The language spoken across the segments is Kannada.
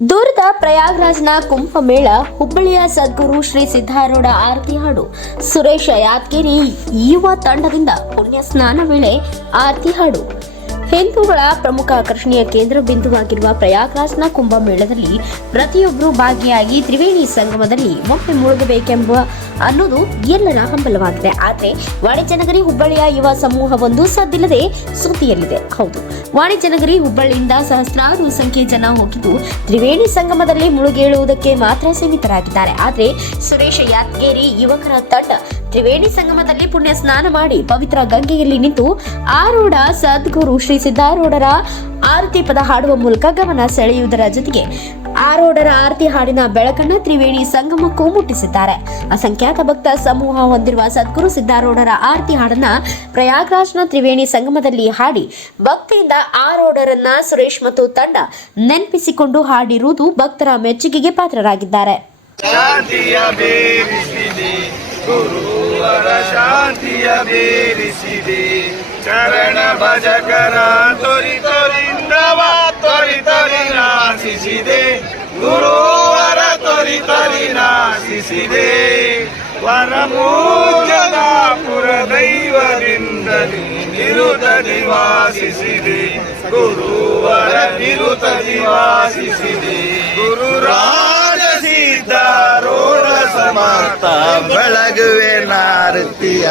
ದೂರದ ಪ್ರಯಾಗ್ರಾಜ್ನ ಕುಂಭಮೇಳ, ಹುಬ್ಬಳ್ಳಿಯ ಸದ್ಗುರು ಶ್ರೀ ಸಿದ್ಧಾರೂಢ ಆರತಿ ಹಾಡು, ಸುರೇಶ ಯಾದಗಿರಿ ಯುವ ತಂಡದಿಂದ ಪುಣ್ಯ ಸ್ನಾನ ವೇಳೆ ಆರತಿ ಹಾಡು. ಹಿಂದೂಗಳ ಪ್ರಮುಖ ಆಕರ್ಷಣೆಯ ಕೇಂದ್ರ ಬಿಂದುವಾಗಿರುವ ಪ್ರಯಾಗ್ರಾಜ್ನ ಕುಂಭಮೇಳದಲ್ಲಿ ಪ್ರತಿಯೊಬ್ಬರೂ ಭಾಗಿಯಾಗಿ ತ್ರಿವೇಣಿ ಸಂಗಮದಲ್ಲಿ ಒಮ್ಮೆ ಮುಳುಗಬೇಕೆಂಬ ಅನ್ನೋದು ಎಲ್ಲರ ಹಂಬಲವಾಗಿದೆ. ಆದರೆ ವಾಣಿಜ್ಯನಗರಿ ಹುಬ್ಬಳ್ಳಿಯ ಯುವ ಸಮೂಹವೊಂದು ಸದ್ದಿಲ್ಲದೆ ಸುದ್ದಿಯಲ್ಲಿದೆ. ಹೌದು, ವಾಣಿಜ್ಯನಗರಿ ಹುಬ್ಬಳ್ಳಿಯಿಂದ ಸಹಸ್ರಾರು ಸಂಖ್ಯೆ ಜನ ಹೋಗಿದ್ದು ತ್ರಿವೇಣಿ ಸಂಗಮದಲ್ಲಿ ಮುಳುಗೇಳುವುದಕ್ಕೆ ಮಾತ್ರ ಸೀಮಿತರಾಗಿದ್ದಾರೆ. ಆದರೆ ಸುರೇಶ ಯಾದಗಿರಿ ಯುವಕರ ತಂಡ ತ್ರಿವೇಣಿ ಸಂಗಮದಲ್ಲಿ ಪುಣ್ಯ ಸ್ನಾನ ಮಾಡಿ ಪವಿತ್ರ ಗಂಗೆಯಲ್ಲಿ ನಿಂತು ಆರೂಢ ಸದ್ಗುರು ಶ್ರೀ ಸಿದ್ಧಾರೂಢರ ಆರತಿ ಪದ ಹಾಡುವ ಮೂಲಕ ಗಮನ ಸೆಳೆಯುವುದರ ಜೊತೆಗೆ ಆರೂಢರ ಆರತಿ ಹಾಡಿನ ಬೆಳಕನ್ನು ತ್ರಿವೇಣಿ ಸಂಗಮಕ್ಕೂ ಮುಟ್ಟಿಸಿದ್ದಾರೆ. ಅಸಂಖ್ಯಾತ ಭಕ್ತ ಸಮೂಹ ಹೊಂದಿರುವ ಸದ್ಗುರು ಸಿದ್ಧಾರೂಢರ ಆರತಿ ಹಾಡನ್ನ ಪ್ರಯಾಗ್ರಾಜ್ನ ತ್ರಿವೇಣಿ ಸಂಗಮದಲ್ಲಿ ಹಾಡಿ ಭಕ್ತಿಯಿಂದ ಆರೂಢರನ್ನ ಸುರೇಶ್ ಮತ್ತು ತಂಡ ನೆನಪಿಸಿಕೊಂಡು ಹಾಡಿರುವುದು ಭಕ್ತರ ಮೆಚ್ಚುಗೆಗೆ ಪಾತ್ರರಾಗಿದ್ದಾರೆ. ಗುರುವರ ಶಾಂತಿಯ ಬೇರಿಸಿದೆ, ಚರಣ ಭಜಕರ ತೊರಿ ತೊರಿಂದವ ತೊರಿ ತೊರಿ ನಾಶಿಸಿದೆ, ಗುರುವರ ತೊರಿ ತೊರಿ ನಾಶಿಸಿದೆ. ವನಮೂಜನ ಪುರ ದೈವದಿಂದಲೇ ನಿರುತ ನಿವಾಸಿಸಿದೆ, ಗುರುವರ ನಿರುತ ನಿವಾಸಿಸಿದೆ. ಗುರುರಾಜ ಸಿದ್ಧಾರೂಢ ಸಮರ್ಥ ಬೆಳಗುವೆ ನಾರತಿಯ,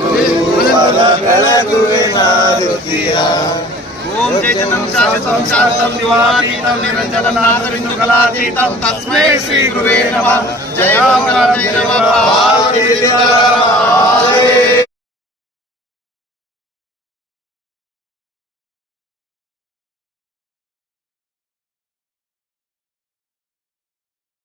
ಗುರುವರ ಬೆಳಗುವೆ ನಾರತಿಯ. ಓಂ ಚೈತನ್ಯಂ ಶಾಶ್ವತಂ ಶಾಂತಂ ದಿವಾತೀತಂ ನಿರಂಜನಂ ನಾದರಿಂದು ಕಲಾತೀತಂ ತಸ್ಮೈ ಶ್ರೀ ಗುರುವೇ ನಮಃ. ಜಯ ಜಯ ನಮಃ.